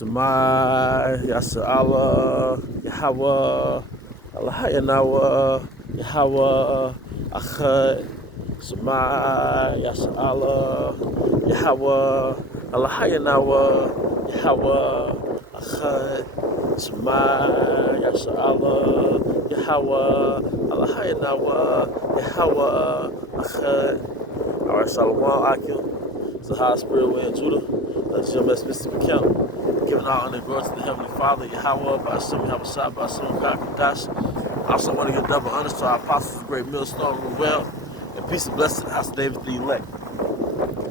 Shema Yasser Allah Yahweh Allah Yanawa Yahweh Achad Shema Yasser Allah Yahweh Allah Yanawa Yahweh Achad Shema Yasser Allah Yahweh Allah Yanawa Yahweh Achad. All right, Shalom Akim. It's the high spirit way in Judah. Let's jump at Mississippi Camp. Giving all honor and glory to the Heavenly Father, Yahweh, by some Yahweh, by some God Kadash. I also want to give double honor to our apostles, great millstone, and well, and peace and blessing to House David the elect.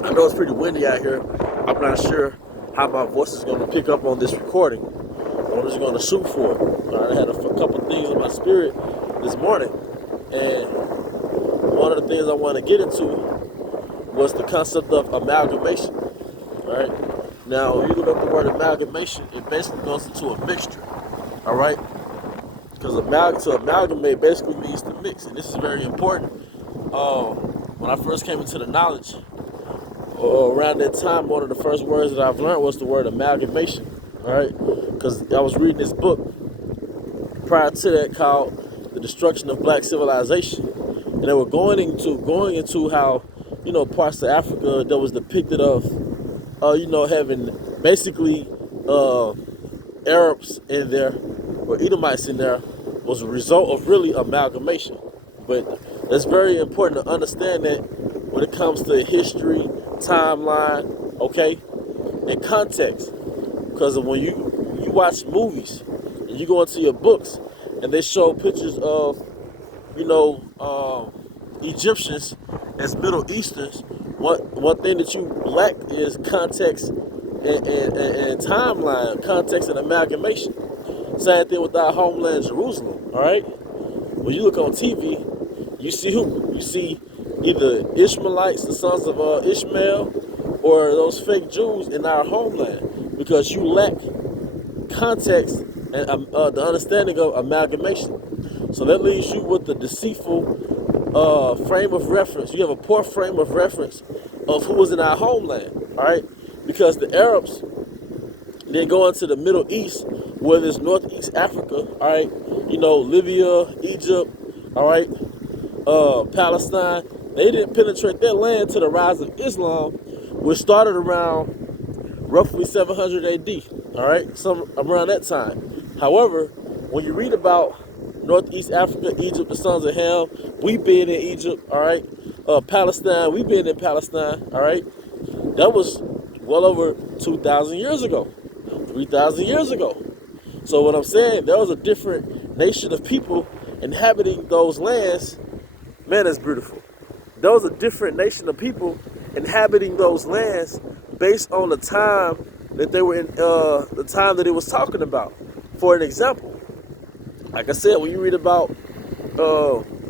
I know it's pretty windy out here. I'm not sure how my voice is going to pick up on this recording. I'm just going to shoot for it. I had a couple things in my spirit this morning, and one of the things I want to get into was the concept of amalgamation, right? Now, when you look up the word amalgamation, it basically goes into a mixture, all right? Because to amalgamate basically means to mix, and this is very important. When I first came into the knowledge, around that time, one of the first words that I've learned was the word amalgamation, all right? Because I was reading this book prior to that called The Destruction of Black Civilization, and they were going into how, parts of Africa that was depicted of, having basically Arabs in there or Edomites in there was a result of really amalgamation. But it's very important to understand that when it comes to history, timeline, okay, and context. Because when you watch movies and you go into your books and they show pictures of, Egyptians as Middle Easterns, one thing that you lack is context and timeline, context and amalgamation. Same thing with our homeland, Jerusalem, all right? When you look on TV, you see who? You see either Ishmaelites, the sons of Ishmael, or those fake Jews in our homeland, because you lack context and the understanding of amalgamation. So that leaves you with the deceitful frame of reference. You have a poor frame of reference of who was in our homeland, all right? Because the Arabs then go into the Middle East, whether it's Northeast Africa, all right? Libya, Egypt, all right? Palestine. They didn't penetrate their land to the rise of Islam, which started around roughly 700 AD, all right? Some around that time. However, when you read about Northeast Africa, Egypt, the sons of Ham, we been in Egypt, all right? Palestine, we been in Palestine, all right? That was well over 2,000 years ago, 3,000 years ago. So what I'm saying, there was a different nation of people inhabiting those lands. Man, that's beautiful. There was a different nation of people inhabiting those lands based on the time that they were in, the time that it was talking about. For an example, like I said, when you read about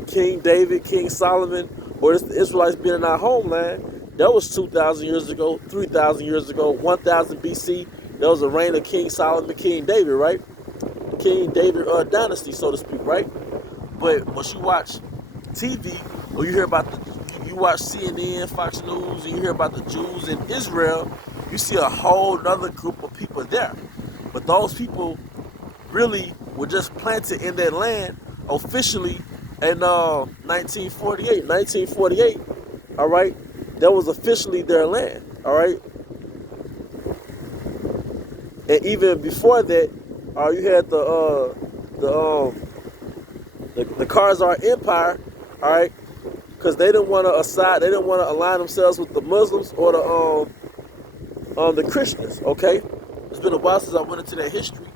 King David, King Solomon, or the Israelites being in our homeland, that was 2,000 years ago, 3,000 years ago, 1,000 BC. There was a reign of King Solomon, King David, right? King David dynasty, so to speak, right? But once you watch TV, or you hear about you watch CNN, Fox News, and you hear about the Jews in Israel, you see a whole other group of people there. But those people really were just planted in that land officially in 1948. 1948, all right? That was officially their land, all right? And even before that, you had the Khazar Empire, all right? Because they didn't want to align themselves with the Muslims or the Christians, okay? It's been a while since I went into that history,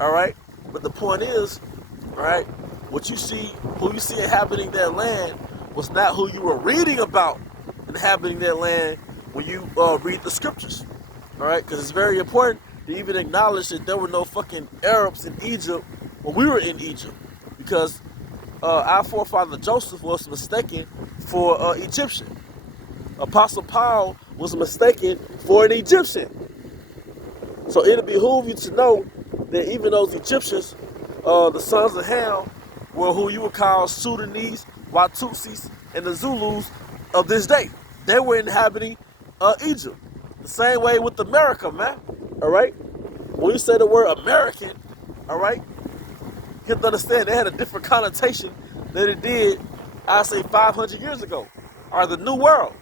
all right? But the point is, all right, who you see inhabiting that land was not who you were reading about inhabiting that land when you read the scriptures, all right? Because it's very important to even acknowledge that there were no fucking Arabs in Egypt when we were in Egypt, because our forefather Joseph was mistaken for Egyptian. Apostle Paul was mistaken for an Egyptian. So it'll behoove you to know that even those Egyptians, the sons of Ham, were who you would call Sudanese, Watusis, and the Zulus of this day. They were inhabiting Egypt. The same way with America, man. All right? When you say the word American, all right, you have to understand they had a different connotation than it did, I say, 500 years ago, or the New World.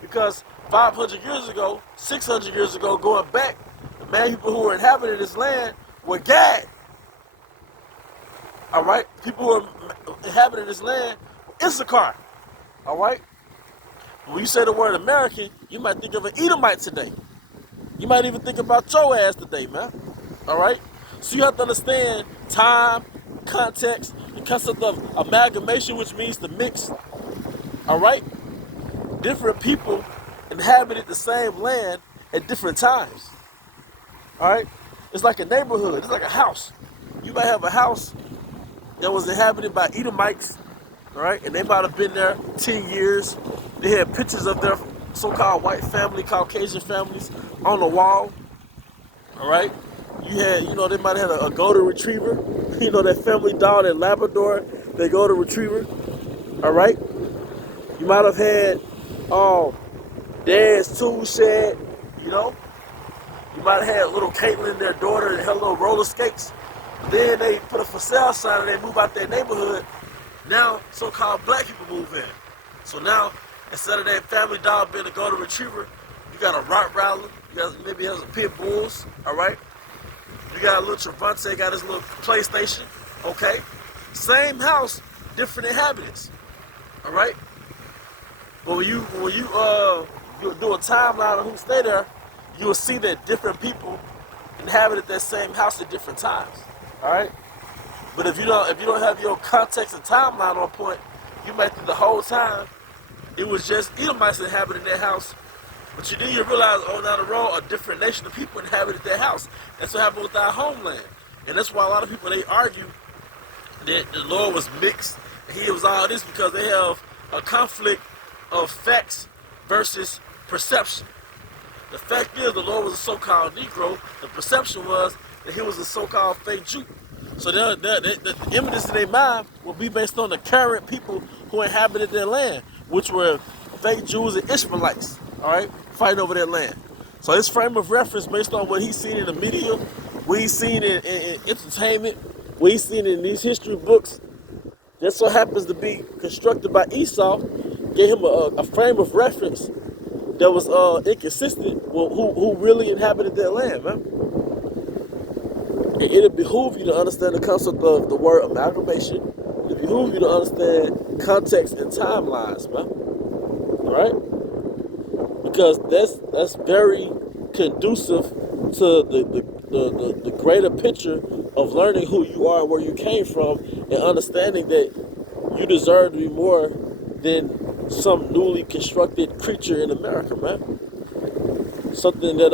Because 500 years ago, 600 years ago, going back, the main people who were inhabiting this land were Gad. All right? People who were inhabiting this land were Issachar. All right? When you say the word American, you might think of an Edomite today. You might even think about your ass today, man. All right? So you have to understand time, context, the concept of amalgamation, which means to mix. All right? Different people inhabited the same land at different times. All right? It's like a neighborhood. It's like a house. You might have a house that was inhabited by Edomites, all right? And they might have been there 10 years. They had pictures of their so-called white family, Caucasian families on the wall, all right? You had, they might have had a golden retriever, that family dog, that Labrador, that golden retriever, all right? You might have had dad's tool shed, You might have had little Caitlin, their daughter, and her little roller skates. Then they put a for sale sign and they move out their neighborhood. Now, so-called black people move in. So now, instead of that family dog being a golden retriever, you got a Rottweiler, maybe has a pit bulls, all right? You got a little Trevante, got his little PlayStation, okay? Same house, different inhabitants, all right? But when you do a timeline of who stay there, you will see that different people inhabited that same house at different times, all right? But if you don't have your context and timeline on point, you might think the whole time it was just Edomites inhabiting that house. But then you realize, down the road, a different nation of people inhabited that house. That's what happened with our homeland. And that's why a lot of people, they argue that the Lord was mixed. And he was all this because they have a conflict of facts versus perception. The fact is, the Lord was a so-called Negro. The perception was that he was a so-called fake Jew. So the evidence in their mind will be based on the current people who inhabited their land, which were fake Jews and Ishmaelites, all right, fighting over their land. So his frame of reference based on what he's seen in the media, what he's seen in entertainment, what he's seen in these history books, just so happens to be constructed by Esau, gave him a frame of reference that was inconsistent with who really inhabited their land, man. It'll behoove you to understand the concept of the word amalgamation. It'll behoove you to understand context and timelines, man. All right? Because that's very conducive to the greater picture of learning who you are and where you came from, and understanding that you deserve to be more than some newly constructed creature in America, man. Something that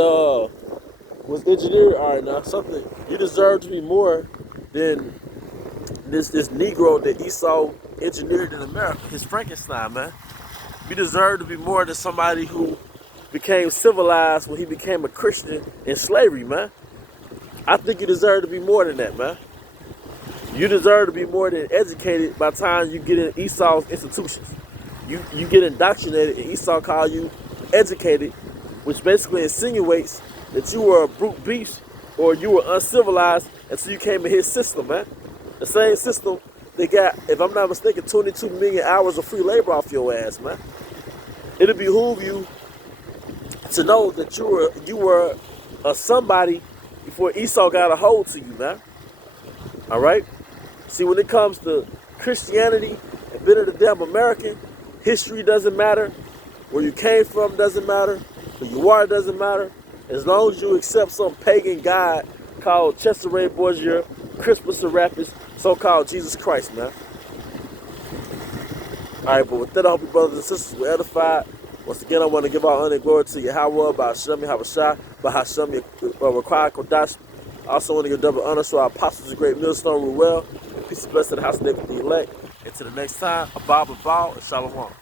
was engineered, all right, now something you deserve to be more than this Negro that Esau engineered in America, his Frankenstein, man. You deserve to be more than somebody who became civilized when he became a Christian in slavery, man. I think you deserve to be more than that, man. You deserve to be more than educated by the time you get in Esau's institutions. You get indoctrinated and Esau call you educated, which basically insinuates that you were a brute beast or you were uncivilized until you came in his system, man. The same system they got, if I'm not mistaken, 22 million hours of free labor off your ass, man. It'll behoove you to know that you were a somebody before Esau got a hold to you, man. All right? See, when it comes to Christianity and being a damn American, history doesn't matter. Where you came from doesn't matter. Who you are doesn't matter. As long as you accept some pagan god called Cesare Borgia, Crispus Serapis, so-called Jesus Christ, man. All right, but with that, I hope you brothers and sisters were edified. Once again, I want to give all honor and glory to Yahweh, Ba'ashem, Yahushua, Ba'ashem, Required Kodash. I also want to give double honor to our apostles, the great millstone, Ruel, and peace and blessing to the house of David, the elect. Until the next time, Abba, and Shalom.